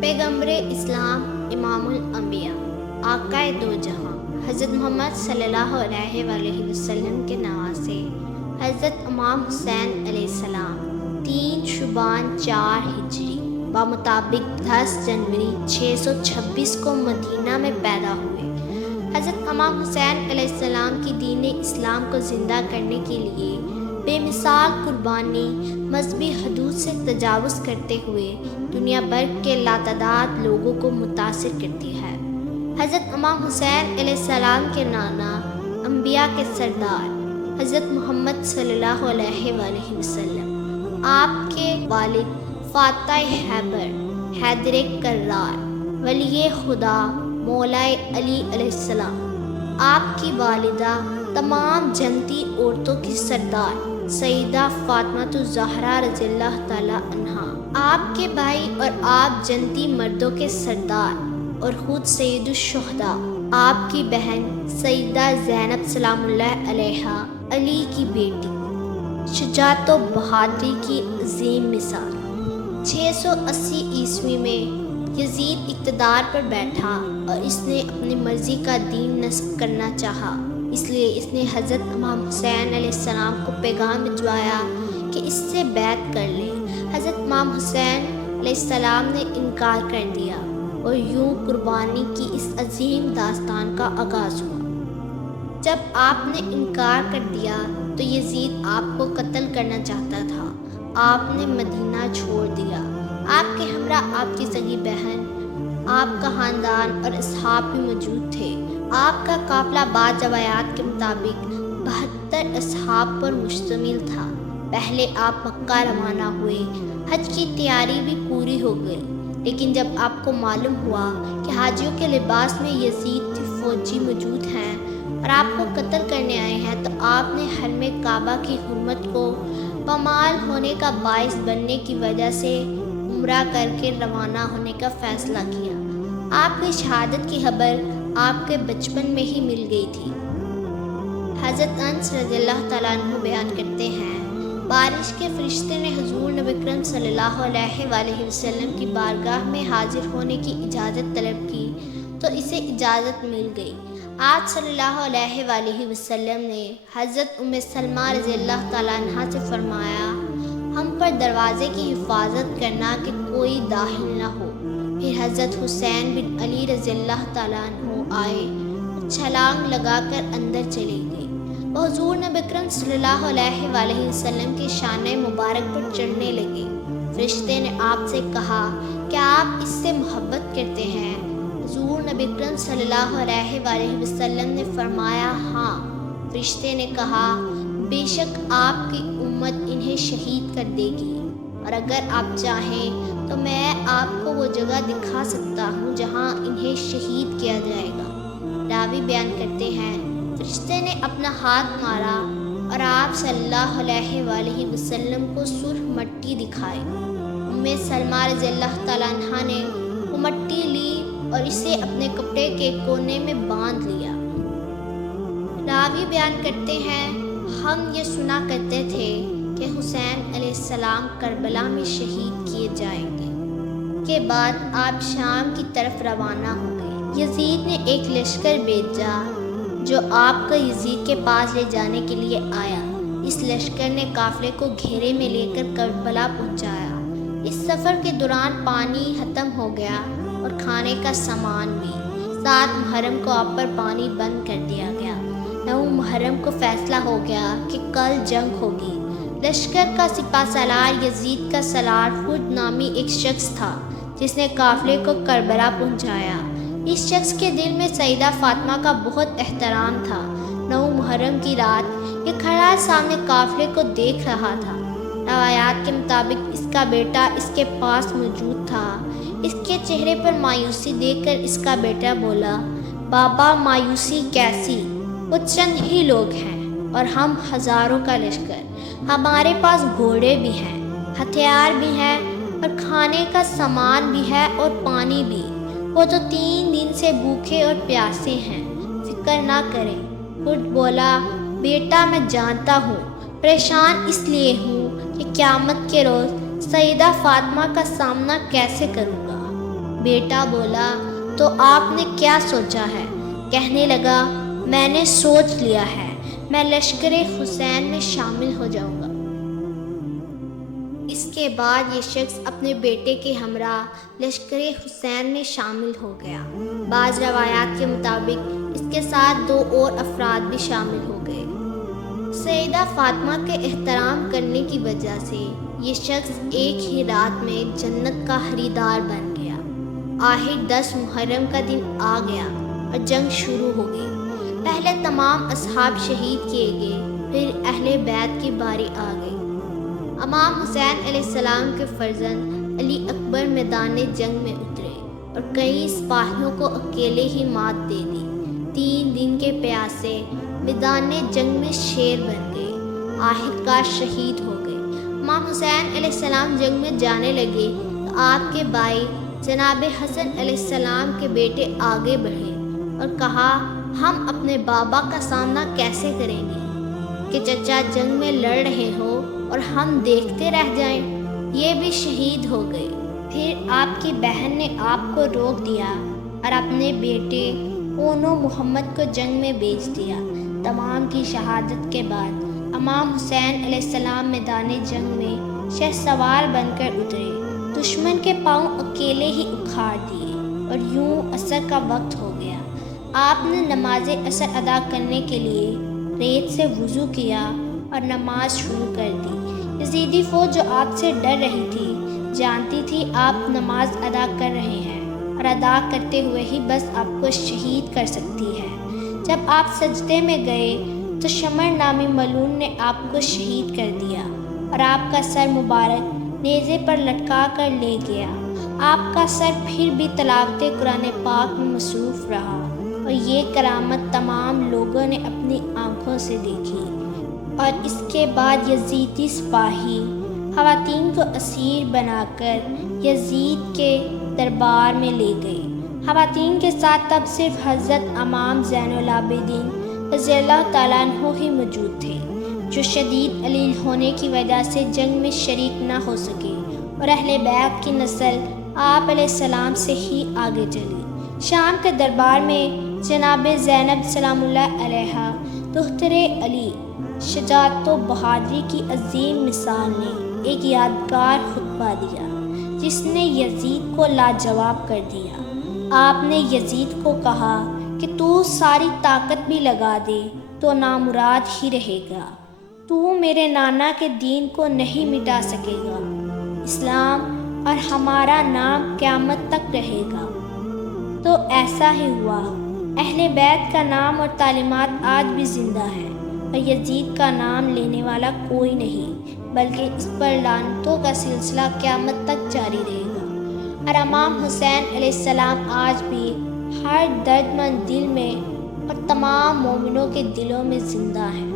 پیغمبر اسلام امام الانبیاء آقائے دو جہاں حضرت محمد صلی اللہ علیہ وآلہ وسلم کے نواسے حضرت امام حسین علیہ السلام 3 شعبان 4 ہجری بمطابق 10 جنوری 626 کو مدینہ میں پیدا ہوئے۔ حضرت امام حسین علیہ السلام کی دین اسلام کو زندہ کرنے کے لیے بے مثال قربانی مذہبی حدود سے تجاوز کرتے ہوئے دنیا بھر کے لاتعداد لوگوں کو متاثر کرتی ہے۔ حضرت امام حسین علیہ السلام کے نانا انبیاء کے سردار حضرت محمد صلی اللہ علیہ وآلہ وسلم، آپ کے والد فاتح خیبر حیدر کرار ولی خدا مولا علی علیہ السلام، آپ کی والدہ تمام جنتی عورتوں کی سردار سیدہ فاطمہ الزہرا رضی اللہ تعالی عنہا، آپ کے بھائی اور آپ جنتی مردوں کے سردار اور خود سید الشہداء، آپ کی بہن سیدہ زینب سلام اللہ علیہا، علی کی بیٹی، شجاعت و بہادری کی عظیم مثال۔ 680 عیسوی میں یزید اقتدار پر بیٹھا اور اس نے اپنی مرضی کا دین نصب کرنا چاہا، اس لیے اس نے حضرت امام حسین علیہ السلام کو پیغام بھجوایا کہ اس سے بیعت کر لیں۔ حضرت امام حسین علیہ السلام نے انکار کر دیا اور یوں قربانی کی اس عظیم داستان کا آغاز ہوا۔ جب آپ نے انکار کر دیا تو یزید آپ کو قتل کرنا چاہتا تھا۔ آپ نے مدینہ چھوڑ دیا۔ آپ کے ہمراہ آپ کی سگی بہن، آپ کا خاندان اور اصحاب بھی موجود تھے۔ آپ کا قافلہ بعض روایات کے مطابق 72 اصحاب پر مشتمل تھا۔ پہلے آپ مکہ روانہ ہوئے، حج کی تیاری بھی پوری ہو گئی، لیکن جب آپ کو معلوم ہوا کہ حاجیوں کے لباس میں یزید کے فوجی موجود ہیں اور آپ کو قتل کرنے آئے ہیں، تو آپ نے حرم کعبہ کی حرمت کو پامال ہونے کا باعث بننے کی وجہ سے عمرہ کر کے روانہ ہونے کا فیصلہ کیا۔ آپ کی شہادت کی خبر آپ کے بچپن میں ہی مل گئی تھی۔ حضرت انس رضی اللہ تعالیٰ عنہ بیان کرتے ہیں، بارش کے فرشتے نے حضور نبی اکرم صلی اللہ علیہ وآلہ وسلم کی بارگاہ میں حاضر ہونے کی اجازت طلب کی تو اسے اجازت مل گئی۔ آپ صلی اللہ علیہ وآلہ وسلم نے حضرت ام سلمہ رضی اللہ تعالیٰ عنہ سے فرمایا، ہم پر دروازے کی حفاظت کرنا کہ کوئی داخل نہ ہو۔ پھر حضرت حسین بن علی رضی اللہ تعالیٰ عنہ آئے اور چھلانگ لگا کر اندر چلے گئے۔ وہ حضور نبی اکرم صلی اللہ علیہ وآلہ وسلم کے شانہ مبارک پر چڑھنے لگے۔ فرشتے نے آپ سے کہا، کیا آپ اس سے محبت کرتے ہیں؟ حضور نبی اکرم صلی اللہ علیہ وآلہ وسلم نے فرمایا، ہاں۔ فرشتے نے کہا، بے شک آپ کی امت انہیں شہید کر دے گی، اور اگر آپ چاہیں تو میں آپ کو وہ جگہ دکھا سکتا ہوں جہاں انہیں شہید کیا جائے گا۔ راوی بیان کرتے ہیں، فرشتے نے اپنا ہاتھ مارا اور آپ صلی اللہ علیہ وآلہ وسلم کو سرخ مٹی دکھائی۔ ام سلمہ رضی اللہ تعالیٰ عنہ نے وہ مٹی لی اور اسے اپنے کپڑے کے کونے میں باندھ لیا۔ راوی بیان کرتے ہیں، ہم یہ سنا کرتے تھے کہ حسین علیہ السلام کربلا میں شہید کیے جائیں گے۔ کے بعد آپ شام کی طرف روانہ ہو گئے۔ یزید نے ایک لشکر بھیجا جو آپ کو یزید کے پاس لے جانے کے لیے آیا۔ اس لشکر نے قافلے کو گھیرے میں لے کر کربلا پہنچایا۔ اس سفر کے دوران پانی ختم ہو گیا اور کھانے کا سامان بھی۔ 7 محرم کو آپ پر پانی بند کر دیا گیا۔ 9 محرم کو فیصلہ ہو گیا کہ کل جنگ ہوگی۔ لشکر کا سپہ سالار یزید کا سالار خود نامی ایک شخص تھا جس نے قافلے کو کربلا پہنچایا۔ اس شخص کے دل میں سیدہ فاطمہ کا بہت احترام تھا۔ 9 محرم کی رات یہ کھڑا سامنے قافلے کو دیکھ رہا تھا۔ روایات کے مطابق اس کا بیٹا اس کے پاس موجود تھا۔ اس کے چہرے پر مایوسی دیکھ کر اس کا بیٹا بولا، بابا مایوسی کیسی؟ وہ چند ہی لوگ ہیں اور ہم ہزاروں کا لشکر۔ ہمارے پاس گھوڑے بھی ہیں، ہتھیار بھی ہیں اور کھانے کا سامان بھی ہے اور پانی بھی۔ وہ تو 3 دن سے بھوکے اور پیاسے ہیں، فکر نہ کریں۔ خود بولا، بیٹا میں جانتا ہوں، پریشان اس لیے ہوں کہ قیامت کے روز سیدہ فاطمہ کا سامنا کیسے کروں گا۔ بیٹا بولا، تو آپ نے کیا سوچا ہے؟ کہنے لگا، میں نے سوچ لیا ہے، میں لشکر حسین میں شامل ہو جاؤں گا۔ اس کے بعد یہ شخص اپنے بیٹے کے ہمراہ لشکر حسین میں شامل ہو گیا۔ بعض روایات کے مطابق اس کے ساتھ 2 اور افراد بھی شامل ہو گئے۔ سیدہ فاطمہ کے احترام کرنے کی وجہ سے یہ شخص ایک ہی رات میں جنت کا خریدار بن گیا۔ آخر 10 محرم کا دن آ گیا اور جنگ شروع ہو گئی۔ پہلے تمام اصحاب شہید کیے گئے، پھر اہل بیت کی باری آ گئی۔ امام حسین علیہ السلام کے فرزند علی اکبر میدان جنگ میں اترے اور کئی سپاہیوں کو اکیلے ہی مات دے دی۔ 3 دن کے پیاسے میدان جنگ میں شیر بن گئے، آخرکار شہید ہو گئے۔ امام حسین علیہ السلام جنگ میں جانے لگے تو آپ کے بھائی جناب حسن علیہ السلام کے بیٹے آگے بڑھے اور کہا، ہم اپنے بابا کا سامنا کیسے کریں گے کہ چچا جنگ میں لڑ رہے ہو اور ہم دیکھتے رہ جائیں؟ یہ بھی شہید ہو گئے۔ پھر آپ کی بہن نے آپ کو روک دیا اور اپنے بیٹے اونو محمد کو جنگ میں بھیج دیا۔ تمام کی شہادت کے بعد امام حسین علیہ السلام میدان جنگ میں شہسوار بن کر اترے، دشمن کے پاؤں اکیلے ہی اکھاڑ دیے اور یوں عصر کا وقت ہو گیا۔ آپ نے نماز عصر ادا کرنے کے لیے ریت سے وضو کیا اور نماز شروع کر دی۔ یزیدی فوج جو آپ سے ڈر رہی تھی، جانتی تھی آپ نماز ادا کر رہے ہیں اور ادا کرتے ہوئے ہی بس آپ کو شہید کر سکتی ہے۔ جب آپ سجدے میں گئے تو شمر نامی ملعون نے آپ کو شہید کر دیا اور آپ کا سر مبارک نیزے پر لٹکا کر لے گیا۔ آپ کا سر پھر بھی تلاوت قرآن پاک میں مصروف رہا اور یہ کرامت تمام لوگوں نے اپنی آنکھوں سے دیکھی۔ اور اس کے بعد یزیدی سپاہی خواتین کو اسیر بنا کر یزید کے دربار میں لے گئے۔ خواتین کے ساتھ تب صرف حضرت امام زین العابدین رضی اللہ تعالیٰ عنہ ہی موجود تھے، جو شدید علیل ہونے کی وجہ سے جنگ میں شریک نہ ہو سکے، اور اہل بیت کی نسل آپ علیہ السلام سے ہی آگے چلی۔ شام کے دربار میں جناب زینب سلام اللہ علیہا دختر علی شجاعت و بہادری کی عظیم مثال نے ایک یادگار خطبہ دیا، جس نے یزید کو لاجواب کر دیا۔ آپ نے یزید کو کہا کہ تو ساری طاقت بھی لگا دے تو نامراد ہی رہے گا، تو میرے نانا کے دین کو نہیں مٹا سکے گا، اسلام اور ہمارا نام قیامت تک رہے گا۔ تو ایسا ہی ہوا۔ اہل بیت کا نام اور تعلیمات آج بھی زندہ ہے اور یزید کا نام لینے والا کوئی نہیں، بلکہ اس پر لعنتوں کا سلسلہ قیامت تک جاری رہے گا۔ اور امام حسین علیہ السلام آج بھی ہر درد مند دل میں اور تمام مومنوں کے دلوں میں زندہ ہیں۔